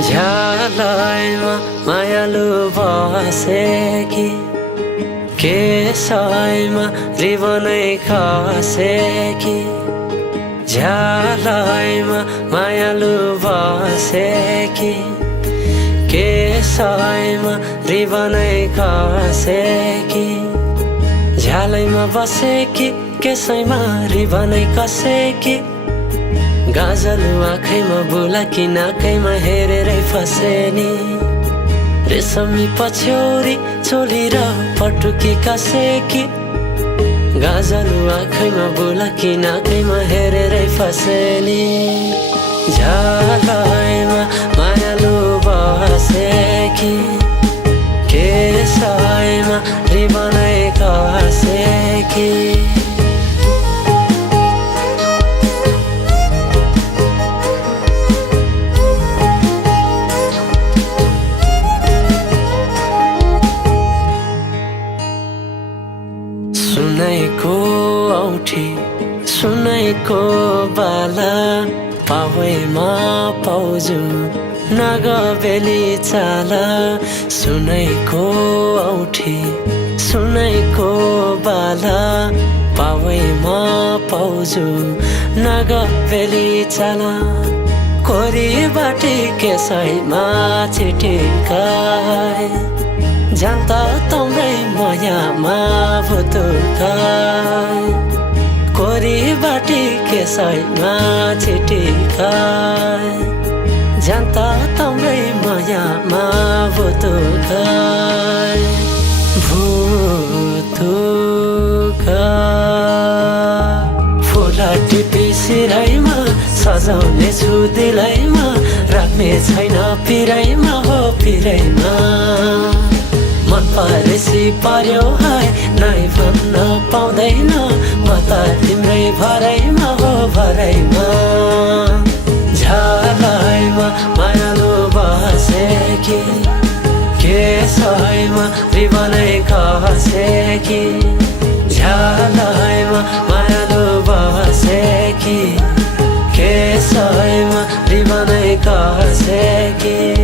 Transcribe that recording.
झ्यालैमा मायालु बसेकी केसैमा रिबनै खसेकी झ्यालैमा मायालु बसेकी केसैमा रिबनै खसेकी झ्यालैमा बसेकी केसैमा रिबनै कसेकी गाजल आँखैमा बुलाकी नाकैमा हेरेरै फसेनी रेशमी पछ्यौरी चोली र पटुकी कसेकी गाजल आँखैमा बुलाकी नाकैमा हेरेरै फसेनी झ्यालैमा मायालु बसेकी केसैमा रिबनै कसेकी सुनैको औठी सुनैको बाला पावैमा पाउजु नगबेली चाला सुनैको औठी सुनैको बाला पावैमा पाउजु नगबेली चाला कोरी बाटी केसैमा चिटिकाई जान्ता तम्रै मायामा भुतुकाई कोरी बाटी केसैमा चिटिकाई जान्ता तम्रै मायामा भुतुकाई फुला टिपी सिराइमा सजाउने छु दिलैमा राख्ने छैन पिरैमा हो पिरैमा मन परेसी पर्यो हाय नै भन्न पाउँदैन म त तिम्रै भरैमा हो भरैमा झ्यालैमा मायालु बसेकी केसैमा रिबनै खसेकी झ्यालैमा मायालु बसेकी केसैमा रिबनै कसेकी